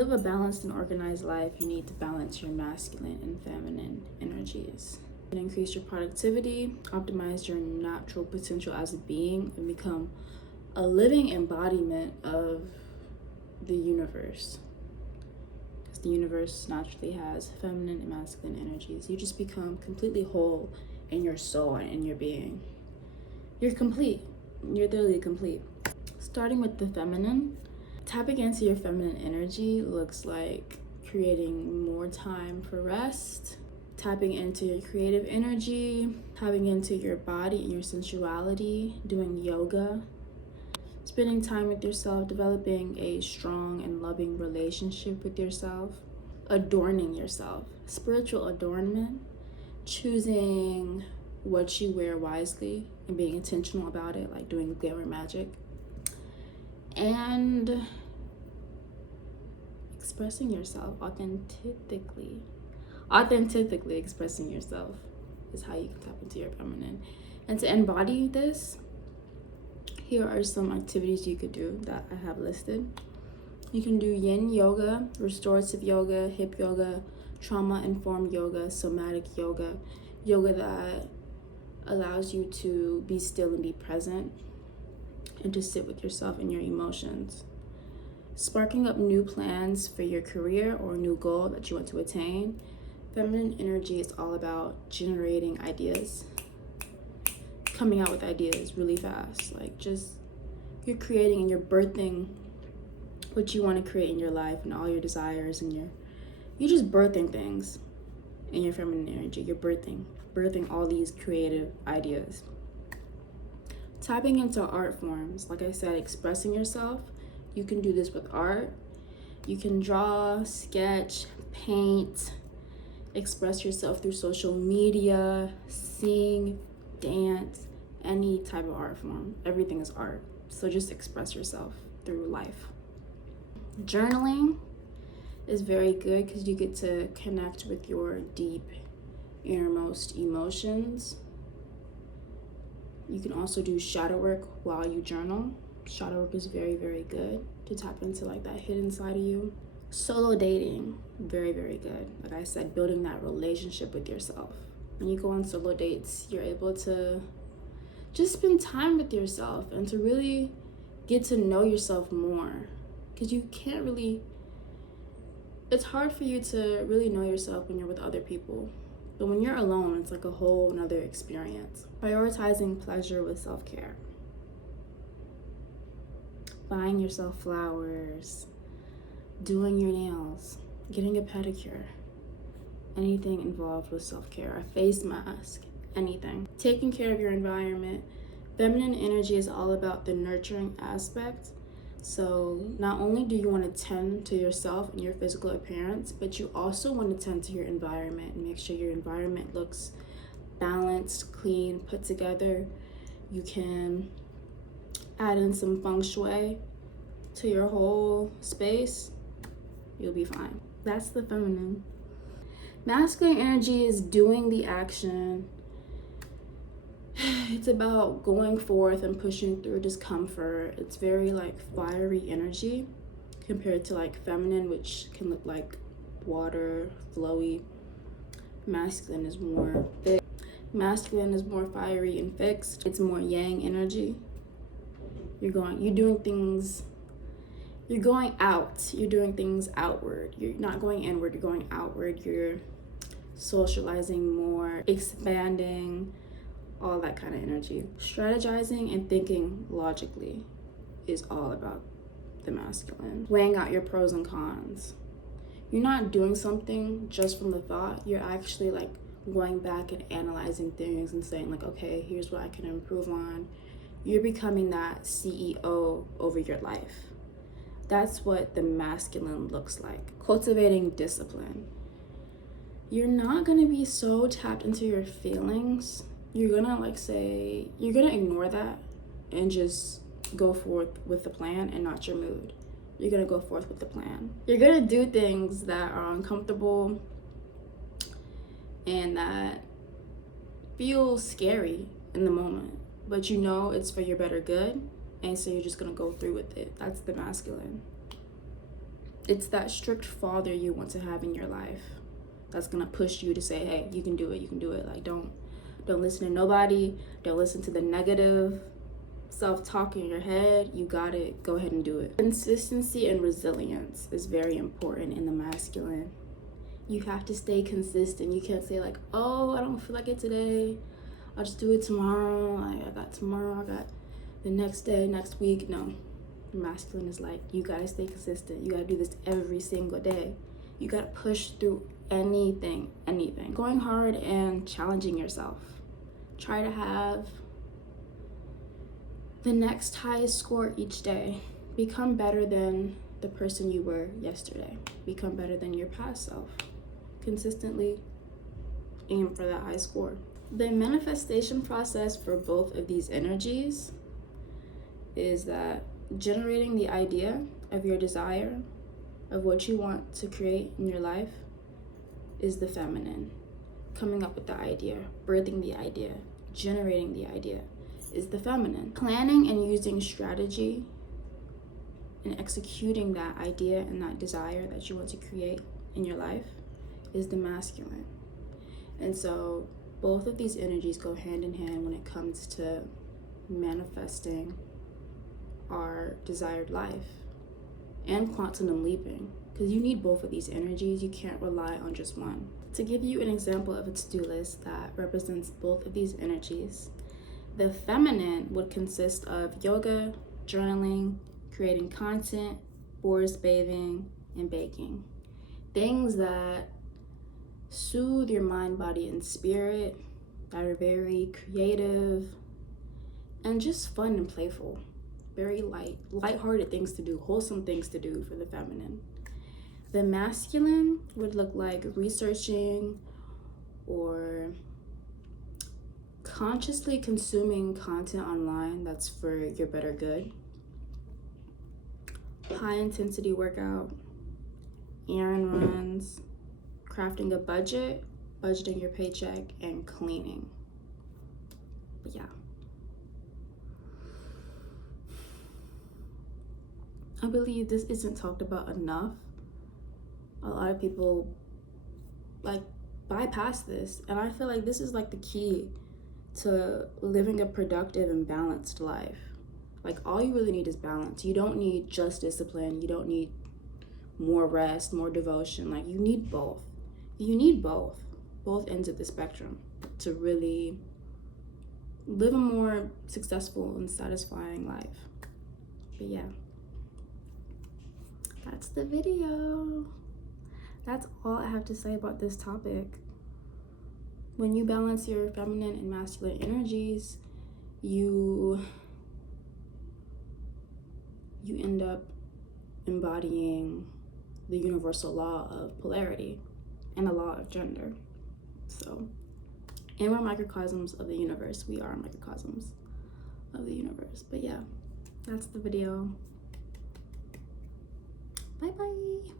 To live a balanced and organized life, you need to balance your masculine and feminine energies. And increase your productivity, optimize your natural potential as a being, and become a living embodiment of the universe. Because the universe naturally has feminine and masculine energies. You just become completely whole in your soul and in your being. You're complete. You're literally complete. Starting with the feminine, tapping into your feminine energy looks like creating more time for rest, tapping into your creative energy, tapping into your body and your sensuality, doing yoga, spending time with yourself, developing a strong and loving relationship with yourself, adorning yourself, spiritual adornment, choosing what you wear wisely and being intentional about it, like doing glamour magic, and expressing yourself authentically expressing yourself is how you can tap into your feminine. And to embody this, here are some activities you could do that I have listed. You can do yin yoga, restorative yoga, hip yoga, trauma-informed yoga, somatic yoga, yoga that allows you to be still and be present and to sit with yourself and your emotions. Sparking up new plans for your career or a new goal that you want to attain. Feminine energy is all about generating ideas, coming out with ideas really fast. Like, just you're creating and you're birthing what you want to create in your life and all your desires, and you're just birthing things in your feminine energy. You're birthing all these creative ideas. Tapping into art forms, like I said, expressing yourself. You can do this with art. You can draw, sketch, paint, express yourself through social media, sing, dance, any type of art form. Everything is art. So just express yourself through life. Journaling is very good because you get to connect with your deep innermost emotions. You can also do shadow work while you journal. Shadow work is very, very good to tap into like that hidden side of you. Solo dating, very, very good. Like I said, building that relationship with yourself. When you go on solo dates, you're able to just spend time with yourself and to really get to know yourself more. Because you can't really, it's hard for you to really know yourself when you're with other people. But when you're alone, it's like a whole another experience. Prioritizing pleasure with self-care. Buying yourself flowers, doing your nails, getting a pedicure, anything involved with self-care, a face mask, anything. Taking care of your environment. Feminine energy is all about the nurturing aspect. So not only do you want to tend to yourself and your physical appearance, but you also want to tend to your environment and make sure your environment looks balanced, clean, put together. You can add in some feng shui to your whole space. You'll be fine. That's the feminine. Masculine energy is doing the action. It's about going forth and pushing through discomfort. It's very like fiery energy compared to like feminine, which can look like water, flowy. Masculine is more thick. Masculine is more fiery and fixed. It's more yang energy. You're doing things, you're going out, you're doing things outward. You're not going inward, you're going outward. You're socializing more, expanding, all that kind of energy. Strategizing and thinking logically is all about the masculine. Weighing out your pros and cons. You're not doing something just from the thought. You're actually like going back and analyzing things and saying like, okay, here's what I can improve on. You're becoming that CEO over your life. That's what the masculine looks like. Cultivating discipline. You're not gonna be so tapped into your feelings. You're gonna you're gonna ignore that and just go forth with the plan and not your mood. You're gonna go forth with the plan. You're gonna do things that are uncomfortable and that feel scary in the moment, but you know it's for your better good, and so you're just gonna go through with it. That's the masculine. It's that strict father you want to have in your life that's gonna push you to say, hey, you can do it, you can do it. Like, don't listen to nobody. Don't listen to the negative self-talk in your head. You got it. Go ahead and do it. Consistency and resilience is very important in the masculine. You have to stay consistent. You can't say like, oh, I don't feel like it today, I'll just do it tomorrow. Like, I got tomorrow, I got the next day, next week. No. Masculine is like, you gotta stay consistent. You gotta do this every single day. You gotta push through anything. Going hard and challenging yourself. Try to have the next highest score each day. Become better than the person you were yesterday. Become better than your past self. Consistently aim for that high score. The manifestation process for both of these energies is that generating the idea of your desire, of what you want to create in your life, is the feminine. Coming up with the idea, birthing the idea, generating the idea is the feminine. Planning and using strategy and executing that idea and that desire that you want to create in your life is the masculine. And so both of these energies go hand in hand when it comes to manifesting our desired life and quantum leaping, because you need both of these energies. You can't rely on just one. To give you an example of a to-do list that represents both of these energies, the feminine would consist of yoga, journaling, creating content, forest bathing, and baking. Things that soothe your mind, body, and spirit, that are very creative and just fun and playful. Very light-hearted things to do, wholesome things to do for the feminine. The masculine would look like researching or consciously consuming content online that's for your better good. High intensity workout, errand runs, crafting a budget, budgeting your paycheck, and cleaning. But yeah. I believe this isn't talked about enough. A lot of people like bypass this, and I feel like this is like the key to living a productive and balanced life. Like, all you really need is balance. You don't need just discipline. You don't need more rest, more devotion. Like, you need both. You need both ends of the spectrum to really live a more successful and satisfying life. But yeah, that's the video. That's all I have to say about this topic. When you balance your feminine and masculine energies, you end up embodying the universal law of polarity and the law of gender. So, and we're microcosms of the universe. We are microcosms of the universe. But yeah, that's the video. Bye bye.